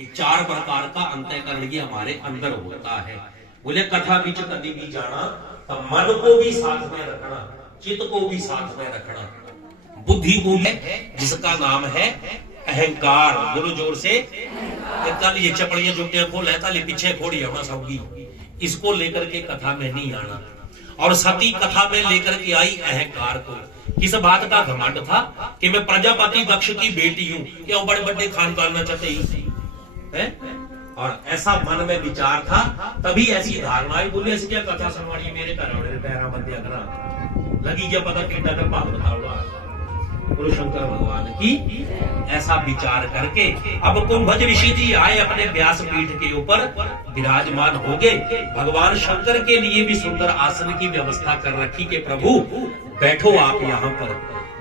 कि चार प्रकार का अंतःकरण ये हमारे अंदर होता है। बोले कथा बीच कभी भी जाना तो मन को भी साथ में रखना, चित्त को भी साथ में रखना, बुद्धि को भी, जिसका नाम है अहंकार। बोलो जोर से। ये चपड़ियां जुटियां खोल है ताली पीछे खोड़ी होना सबकी, इसको लेकर के कथा में नहीं आना। और सती कथा में लेकर के आई अहंकार को। किस बात का घमंड था कि मैं प्रजापति दक्ष की बेटी हूं, क्यों बड़े बड़े खानदान में चते है? और ऐसा मन में विचार था, तभी ऐसी धारणाएं बोली। ऐसी क्या कथा सुनवाड़ी मेरे घर पैरा बंदिया करा लगी क्या पता टेढ़ा का बात बताओ। गुरु शंकर भगवान की ऐसा विचार करके अब कुंभज ऋषि जी आए अपने व्यास पीठ के ऊपर विराजमान हो गए। भगवान शंकर के लिए भी सुंदर आसन की व्यवस्था कर रखी कि प्रभु बैठो आप यहाँ पर।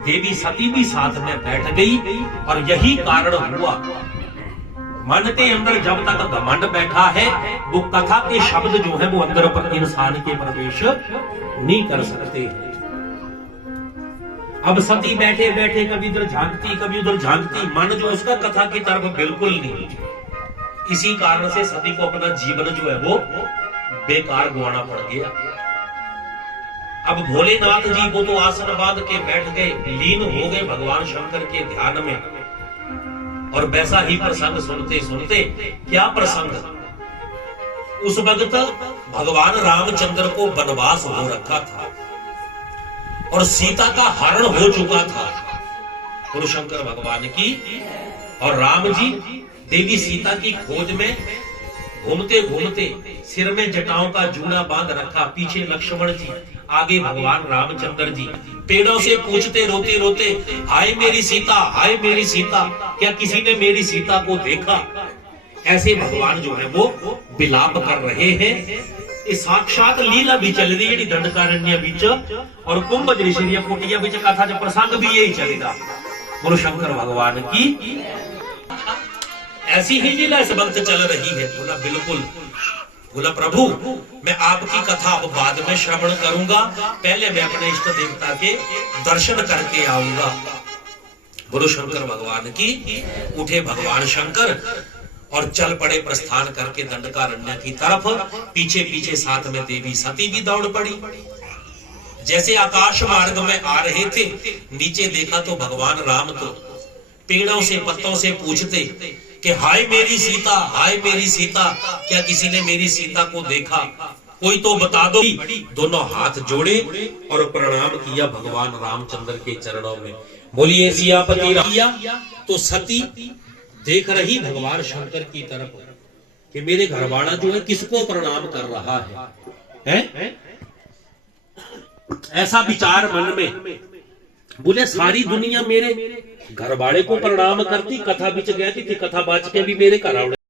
देवी सती भी साथ में बैठ गई। और यही कारण हुआ, मन के अंदर जब तक घमंड बैठा है वो कथा के शब्द जो है वो अंदर पर इंसान के प्रवेश नहीं कर सकते। अब सती बैठे बैठे कभी इधर झांकती कभी उधर झांकती, मन जो उसका कथा की तरफ बिल्कुल नहीं। इसी कारण से सती को अपना जीवन जो है वो बेकार गंवाना पड़ गया। अब भोलेनाथ जी वो तो आसन बांध के बैठ गए, लीन हो गए भगवान शंकर के ध्यान में। और वैसा ही प्रसंग सुनते सुनते, क्या प्रसंग, उस वक्त भगवान रामचंद्र को वनवास हो रखा था और सीता का हरण हो चुका था गुरु शंकर भगवान की। और राम जी देवी सीता की खोज में घूमते घूमते सिर में जटाओं का जूड़ा बांध रखा, पीछे लक्ष्मण जी, आगे भगवान रामचंद्र जी पेड़ों से पूछते रोते रोते, हाय मेरी सीता, हाय मेरी सीता, क्या किसी ने मेरी सीता को देखा? ऐसे भगवान जो है वो विलाप कर रहे हैं। साक्षात लीला भी चल रही है दंडकारण्य बीच और कुंभज ऋषि कुटिया बीच कथा जो प्रसंग भी यही चलेगा गुरु शंकर भगवान की। ऐसी ही लीला इस वक्त चल रही है। बोला बिल्कुल। बोला प्रभु मैं आपकी कथा अब बाद में श्रवण करूंगा, पहले मैं अपने इष्ट देवता के दर्शन करके आऊंगा। गुरु शंकर भगवान की। उठे भगवान शंकर और चल पड़े प्रस्थान करके दंडकारण्य की तरफ। पीछे पीछे साथ में देवी सती भी दौड़ पड़ी। जैसे आकाश मार्ग में आ रहे थे, नीचे देखा तो भगवान राम तो पेड़ों से पत्तों से पूछते कि हाय मेरी सीता, हाय मेरी सीता, क्या किसी ने मेरी सीता को देखा? कोई तो बता दो। दोनों हाथ जोड़े और प्रणाम किया भगवान रामचंद्र के चरणों में। बोलिए सियापति राम। तो सती देख रही भगवान शंकर की तरफ कि मेरे घरवाला जो है किसको प्रणाम कर रहा है? ऐसा विचार मन में। बोले सारी दुनिया मेरे घरवाले को प्रणाम करती, कथा बीच गया थी कथा बाच के भी मेरे घरवाले